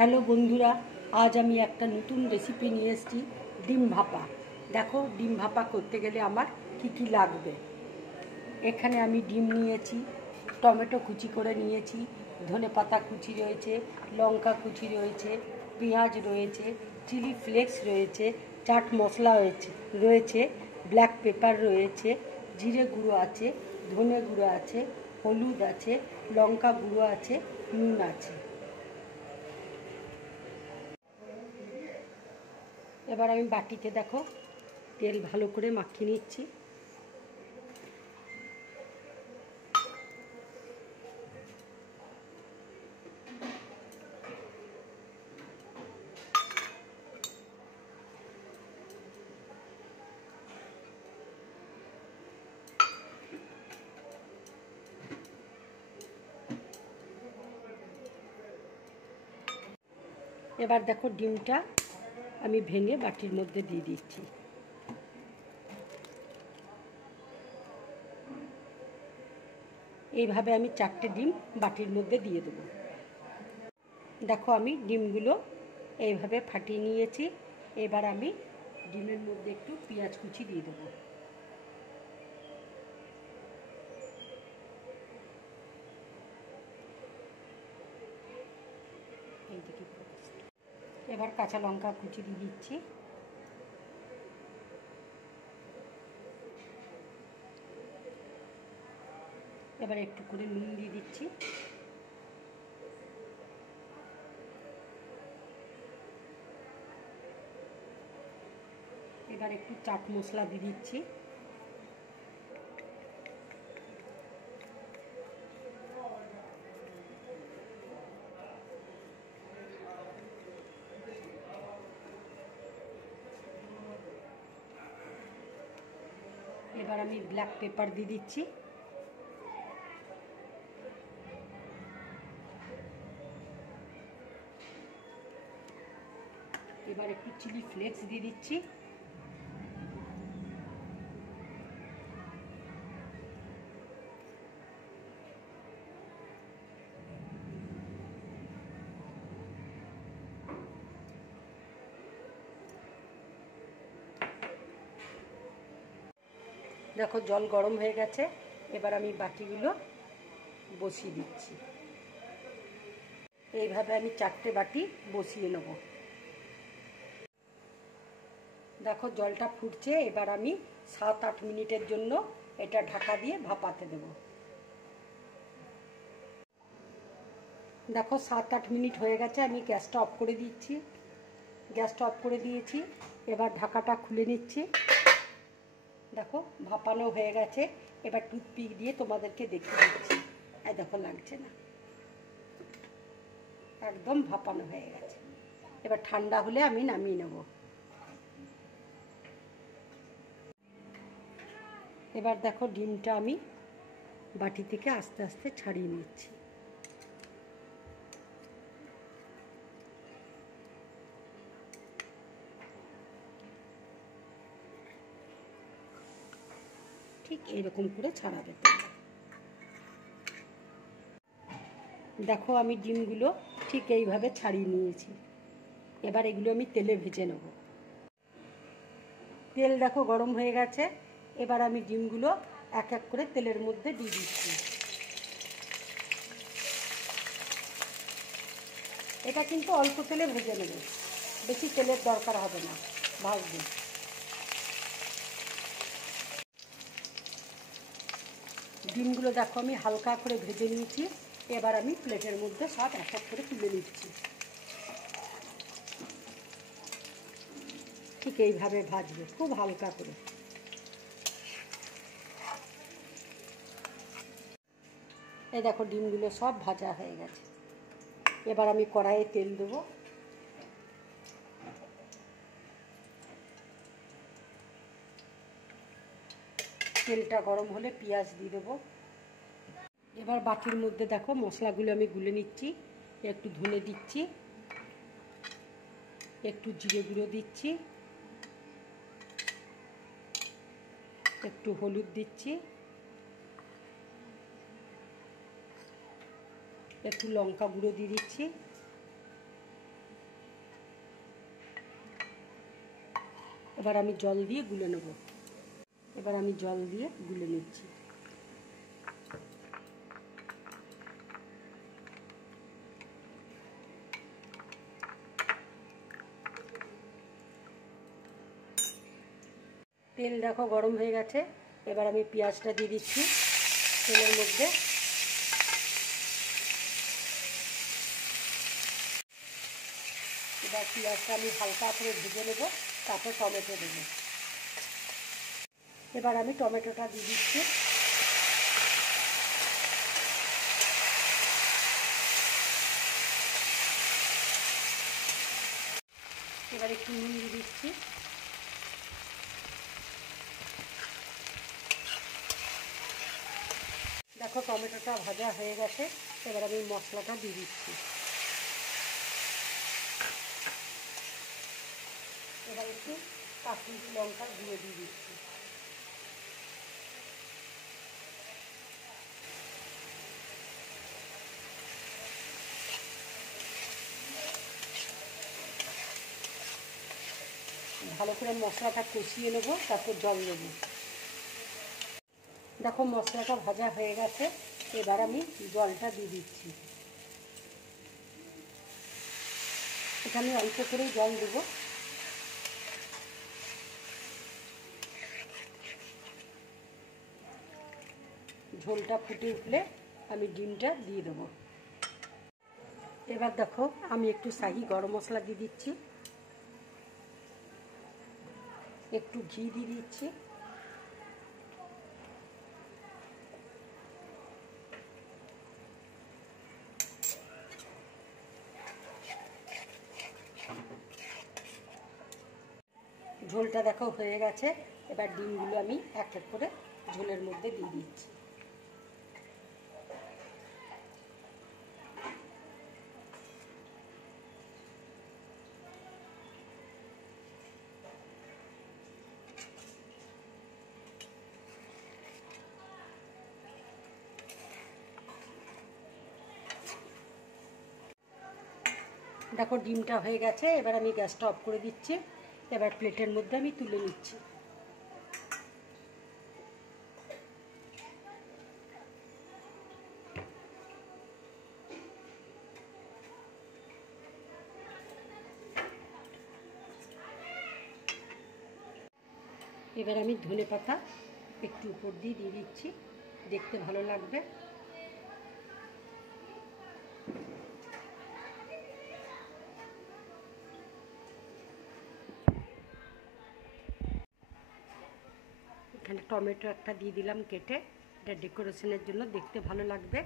Hello বন্ধুরা, আজ আমি একটা নতুন রেসিপি নিয়ে এসেছি, ডিম ভাপা। দেখো, ডিম ভাপা করতে গেলে আমার কি কি লাগবে। এখানে আমি ডিম নিয়েছি, টমেটো কুচি করে নিয়েছি, ধনেপাতা কুচি রয়েছে, লঙ্কা কুচি রয়েছে, পেঁয়াজ রয়েছে, চিলি ফ্লেক্স রয়েছে, চাট মশলা রয়েছে, ব্ল্যাক পেপার রয়েছে, জিরে গুঁড়ো আছে, ধনে গুঁড়ো আছে, হলুদ আছে, লঙ্কা গুঁড়ো আছে, নুন আছে। এবার আমি বাটিতে দেখো তেল ভালো করে মাখিয়ে নিচ্ছি। এবার দেখো ডিমটা আমি ভেঙে বাটির মধ্যে দিয়ে দিচ্ছি। এইভাবে আমি 4টে ডিম বাটির মধ্যে দিয়ে দেবো। দেখো আমি ডিমগুলো এইভাবে ফাটিয়ে নিয়েছি। এবার আমি ডিমের মধ্যে একটু পেঁয়াজ কুচি দিয়ে দেবো। এবার কাঁচা লঙ্কা কুচি দিয়ে দিচ্ছি। এবার একটু করে নুন দিয়ে দিচ্ছি। এবার একটু চাট মশলা দিয়ে দিচ্ছি। এবার আমি ব্ল্যাক পেপার দিয়ে দিচ্ছি। এবার একটু চিলি ফ্লেক্স দিয়ে দিচ্ছি। দেখো জল গরম হয়ে গেছে। এবার আমি বাটিগুলো বসিয়ে দিচ্ছি। এইভাবে আমি 4টে বাটি বসিয়ে নেব। দেখো জলটা ফুটছে। এবার আমি 7-8 মিনিটের জন্য এটা ঢাকা দিয়ে ভাপাতে দেব। দেখো 7-8 মিনিট হয়ে গেছে। আমি গ্যাসটা অফ করে দিচ্ছি। গ্যাসটা অফ করে দিয়েছি। এবার ঢাকাটা খুলে নিচ্ছি। দেখো ভাপানো হয়ে গেছে। এবার টুথপিক দিয়ে তোমাদেরকে দেখিয়ে দিচ্ছি। এই দেখো লাগছে না, একদম ভাপানো হয়ে গেছে। এবার ঠান্ডা হলে আমি নামিয়ে নেব। এবার দেখো ডিমটা আমি বাটি থেকে আস্তে আস্তে ছাড়িয়ে নিচ্ছি। ঠিক এরকম করে ছাড়াবে। দেখো আমি ডিমগুলো ঠিক এইভাবে ছাড়িয়ে নিয়েছি। এবার এগুলো আমি তেলে ভেজে নেব। তেল দেখো গরম হয়ে গেছে। এবার আমি ডিমগুলো এক এক করে তেলের মধ্যে দিয়ে দিচ্ছি। এটা কিন্তু অল্প তেলে ভেজে নেবে, বেশি তেলের দরকার হবে না ভাজবে। ডিমগুলো দেখো আমি হালকা করে ভেজে নিয়েছি। এবার আমি প্লেটের মধ্যে সব এক এক করে তুলে নিচ্ছি। ঠিক এইভাবে ভাজবে, খুব হালকা করে। এই দেখো ডিমগুলো সব ভাজা হয়ে গেছে। এবার আমি কড়াইয়ে তেল দেবো। তেলটা গরম হলে পেঁয়াজ দিয়ে দেবো। এবার বাটির মধ্যে দেখো মশলাগুলো আমি গুলে নিচ্ছি। একটু ধনে দিচ্ছি, একটু জিরে গুঁড়ো দিচ্ছি, একটু হলুদ দিচ্ছি, একটু লঙ্কা গুঁড়ো দিয়ে দিচ্ছি, এবার আমি জল দিয়ে গুলে নেব। এবার আমি জল দিয়ে গুলে নিচ্ছি। তেল দেখো গরম হয়ে গেছে। এবার আমি পেঁয়াজটা দিয়ে দিচ্ছি তেলের মধ্যে। এবার পেঁয়াজটা আমি হালকা করে ভেজে নেব, তারপর টমেটো দেবো। এবার আমি টমেটোটা দিয়ে দিচ্ছি। এবার একটু নুন দিয়ে দিচ্ছি। দেখো টমেটোটা ভাজা হয়ে গেছে। এবার আমি মশলাটা দিয়ে দিচ্ছি। এবার একটু কাশ্মীরি লঙ্কা দিয়ে দিচ্ছি। ভালো করে মশলাটা কষিয়ে নেব, তারপর জল দেব। দেখো মশলাটা ভাজা হয়ে গেছে। এবার আমি জলটা দিয়ে দিচ্ছি। এখানে অল্প করেই জল দেব। ঝোলটা ফুটে উঠলে আমি ডিমটা দিয়ে দেবো। এবার দেখো আমি একটু শাহি গরম মশলা দিয়ে দিচ্ছি, একটু ঘি দিয়ে দিচ্ছি। ঝোলটা দেখো হয়ে গেছে। এবার ডিমগুলো আমি এক এক করে ঝোলের মধ্যে দিয়ে দিচ্ছি। দেখো ডিমটা হয়ে গেছে। এবার আমি গ্যাসটা অফ করে দিচ্ছি। এবার প্লেটের মধ্যে আমি তুলে নিচ্ছি। এবার আমি ধনেপাতা একটু উপর দিয়ে দিচ্ছি, দেখতে ভালো লাগবে। এখানে টমেটো একটা দিয়ে দিলাম কেটে, এটা ডেকোরেশনের জন্য, দেখতে ভালো লাগবে।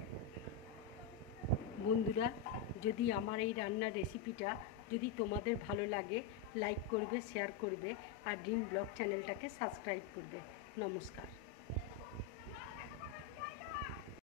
বন্ধুরা, যদি আমার এই রান্নার রেসিপিটা যদি তোমাদের ভালো লাগে, লাইক করবে, শেয়ার করবে, আর ড্রিম ব্লগ চ্যানেলটাকে সাবস্ক্রাইব করবে। নমস্কার।